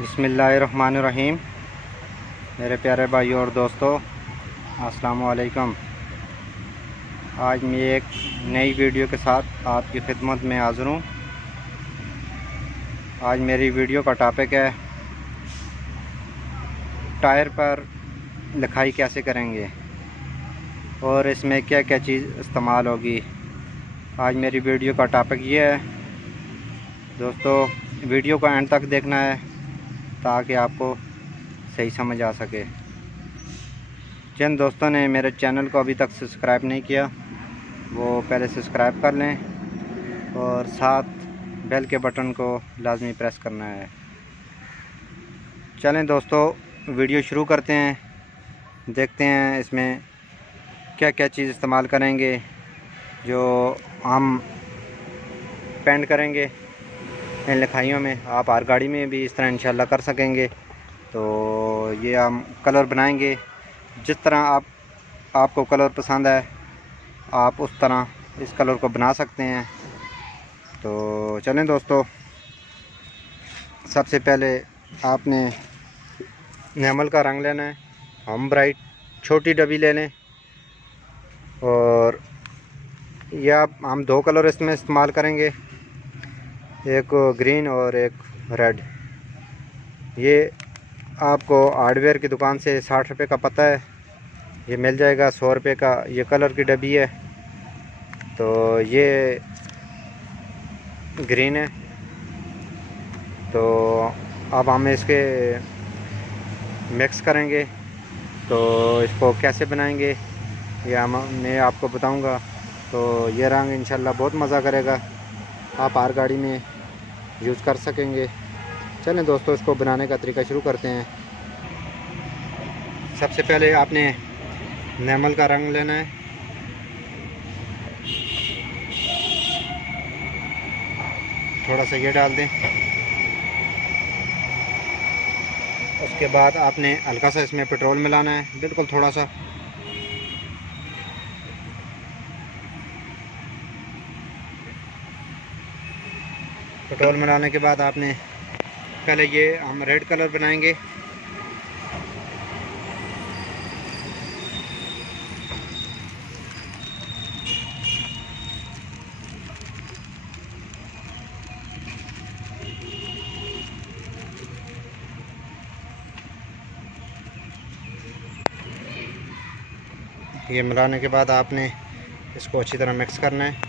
बिस्मिल्लाहिर्रहमानिर्रहीम। मेरे प्यारे भाइयों और दोस्तों, अस्सलाम वालेकुम। आज मैं एक नई वीडियो के साथ आपकी खिदमत में हाज़िर हूँ। आज मेरी वीडियो का टॉपिक है टायर पर लिखाई कैसे करेंगे और इसमें क्या क्या चीज़ इस्तेमाल होगी। आज मेरी वीडियो का टॉपिक ये है दोस्तों, वीडियो को एंड तक देखना है ताकि आपको सही समझ आ सके। जिन दोस्तों ने मेरे चैनल को अभी तक सब्सक्राइब नहीं किया वो पहले सब्सक्राइब कर लें और साथ बेल के बटन को लाजमी प्रेस करना है। चलें दोस्तों, वीडियो शुरू करते हैं। देखते हैं इसमें क्या क्या चीज़ इस्तेमाल करेंगे जो हम पेंट करेंगे इन लिखाइयों में। आप हर गाड़ी में भी इस तरह इंशाल्लाह कर सकेंगे। तो ये हम कलर बनाएंगे जिस तरह आपको कलर पसंद है आप उस तरह इस कलर को बना सकते हैं। तो चलें दोस्तों, सबसे पहले आपने नेमल का रंग लेना है। हम ब्राइट छोटी डब्बी ले लें और यह हम दो कलर इसमें इस्तेमाल करेंगे, एक ग्रीन और एक रेड। ये आपको हार्डवेयर की दुकान से 60 रुपये का पता है, ये मिल जाएगा 100 रुपये का। ये कलर की डब्बी है। तो ये ग्रीन है। तो अब हम इसके मिक्स करेंगे। तो इसको कैसे बनाएंगे ये मैं आपको बताऊंगा। तो ये रंग इंशाल्लाह बहुत मज़ा करेगा, आप हर गाड़ी में यूज़ कर सकेंगे। चलें दोस्तों, इसको बनाने का तरीका शुरू करते हैं। सबसे पहले आपने नेमल का रंग लेना है। थोड़ा सा ये डाल दें। उसके बाद आपने हल्का सा इसमें पेट्रोल मिलाना है, बिल्कुल थोड़ा सा। पेट्रोल मिलाने के बाद आपने पहले ये हम रेड कलर बनाएंगे। ये मिलाने के बाद आपने इसको अच्छी तरह मिक्स करना है।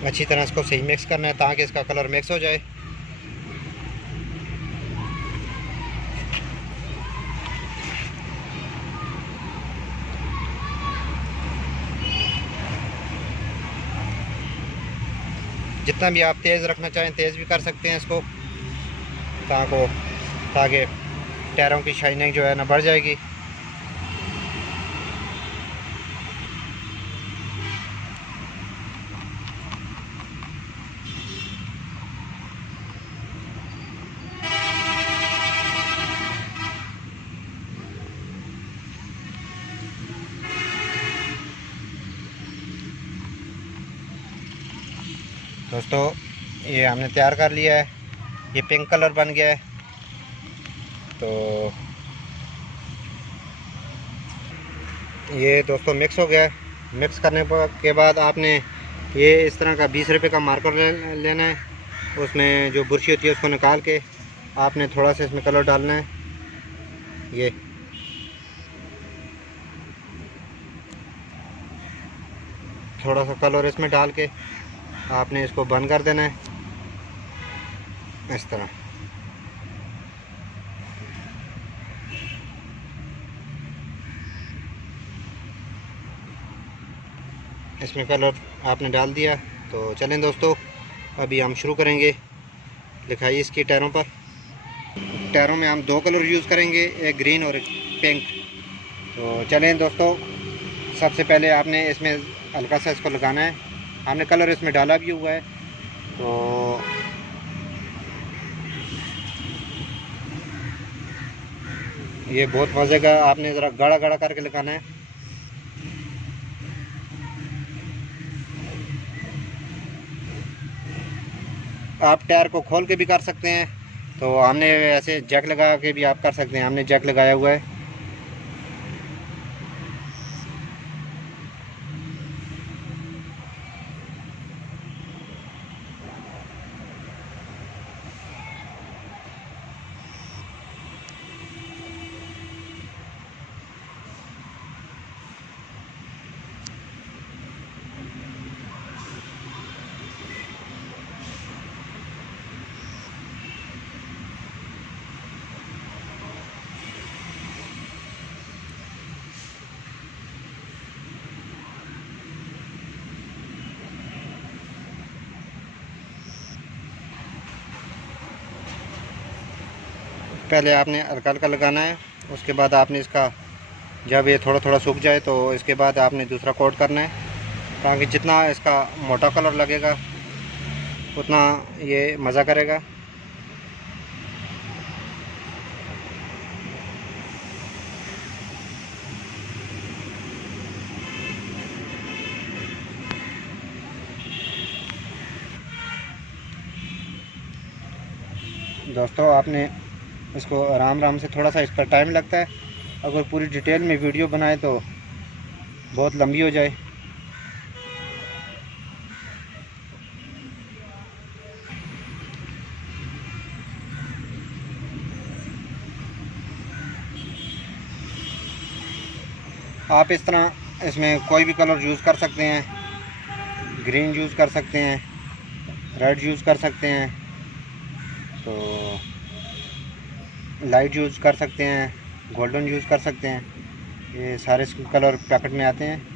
अच्छी तरह इसको सही मिक्स करना है ताकि इसका कलर मिक्स हो जाए। जितना भी आप तेज़ रखना चाहें तेज़ भी कर सकते हैं इसको, ताकि टायरों की शाइनिंग जो है ना बढ़ जाएगी। दोस्तों, ये हमने तैयार कर लिया है। ये पिंक कलर बन गया है। तो ये दोस्तों मिक्स हो गया है। मिक्स करने के बाद आपने ये इस तरह का 20 रुपये का मार्कर लेना है। उसमें जो बुरशी होती है उसको निकाल के आपने थोड़ा सा इसमें कलर डालना है। ये थोड़ा सा कलर इसमें डाल के आपने इसको बंद कर देना है इस तरह। इसमें कलर आपने डाल दिया। तो चलें दोस्तों, अभी हम शुरू करेंगे लिखाई इसकी टायरों पर। टायरों में हम 2 कलर यूज़ करेंगे, एक ग्रीन और एक पिंक। तो चलें दोस्तों, सबसे पहले आपने इसमें हल्का सा इसको लगाना है। हमने कलर इसमें डाला भी हुआ है। तो ये बहुत मज़े का, आपने ज़रा गाढ़ा गाढ़ा करके लगाना है। आप टायर को खोल के भी कर सकते हैं, तो हमने ऐसे जैक लगा के भी आप कर सकते हैं। हमने जैक लगाया हुआ है। पहले आपने हल्का हल्का लगाना है, उसके बाद आपने इसका जब ये थोड़ा थोड़ा सूख जाए तो इसके बाद आपने दूसरा कोट करना है, ताकि जितना इसका मोटा कलर लगेगा उतना ये मज़ा करेगा। दोस्तों आपने इसको आराम आराम से, थोड़ा सा इस पर टाइम लगता है। अगर पूरी डिटेल में वीडियो बनाए तो बहुत लंबी हो जाए। आप इस तरह इसमें कोई भी कलर यूज़ कर सकते हैं। ग्रीन यूज़ कर सकते हैं, रेड यूज़ कर सकते हैं, तो लाइट यूज़ कर सकते हैं, गोल्डन यूज़ कर सकते हैं। ये सारे कलर पैकेट में आते हैं।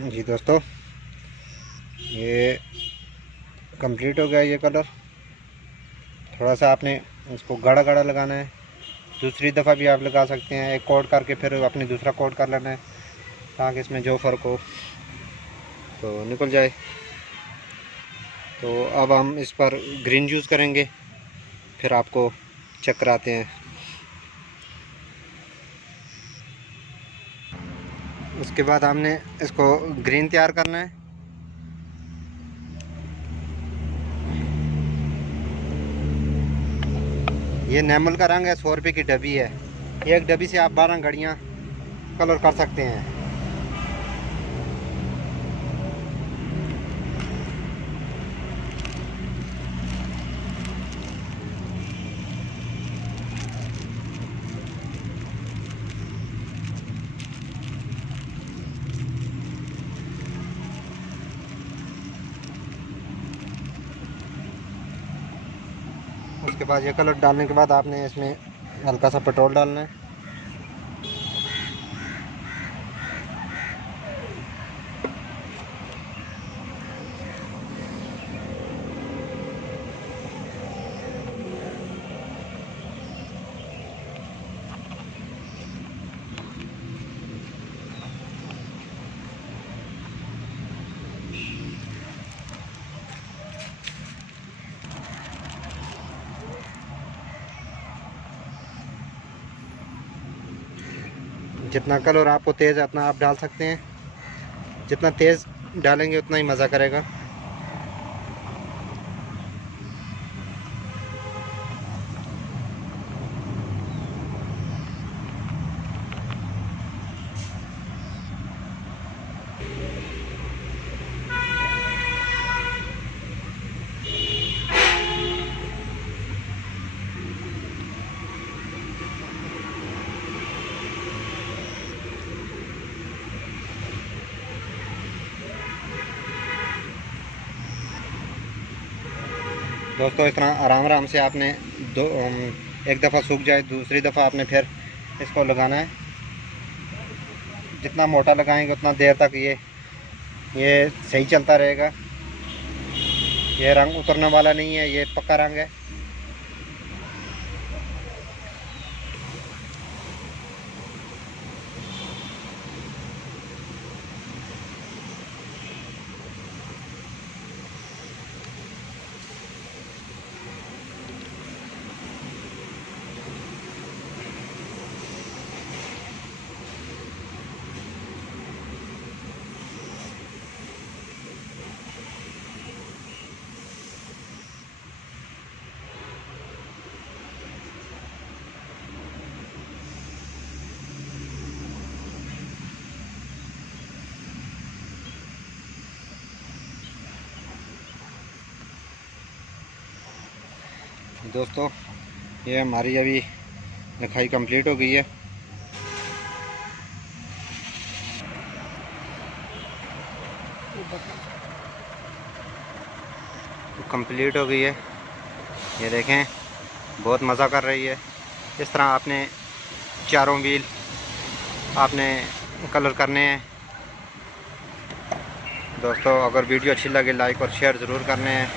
जी दोस्तों, ये कंप्लीट हो गया ये कलर। थोड़ा सा आपने इसको गाढ़ा गाढ़ा लगाना है। दूसरी दफ़ा भी आप लगा सकते हैं, एक कोट करके फिर अपने दूसरा कोट कर लेना है, ताकि इसमें जो फ़र्क हो तो निकल जाए। तो अब हम इस पर ग्रीन यूज़ करेंगे, फिर आपको चेक कराते हैं। उसके बाद हमने इसको ग्रीन तैयार करना है। ये नेमल का रंग है, 100 रुपये की डब्बी है। एक डब्बी से आप 12 घड़ियाँ कलर कर सकते हैं। उसके बाद ये कलर डालने के बाद आपने इसमें हल्का सा पेट्रोल डालना है। जितना कलर आपको तेज़ उतना आप डाल सकते हैं। जितना तेज़ डालेंगे उतना ही मज़ा करेगा। दोस्तों इस तरह आराम आराम से आपने एक दफ़ा सूख जाए, दूसरी दफ़ा आपने फिर इसको लगाना है। जितना मोटा लगाएंगे उतना देर तक ये सही चलता रहेगा। ये रंग उतरने वाला नहीं है, ये पक्का रंग है। दोस्तों ये हमारी अभी लिखाई कंप्लीट हो गई है। कंप्लीट हो गई है, ये देखें बहुत मज़ा कर रही है। इस तरह आपने चारों व्हील आपने कलर करने हैं। दोस्तों अगर वीडियो अच्छी लगे लाइक और शेयर ज़रूर करने हैं,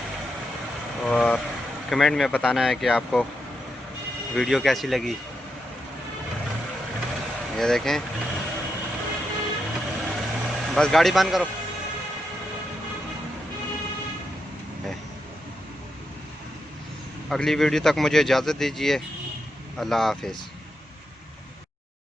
और कमेंट में बताना है कि आपको वीडियो कैसी लगी। ये देखें, बस गाड़ी बंद करो। अगली वीडियो तक मुझे इजाज़त दीजिए। अल्लाह हाफिज़।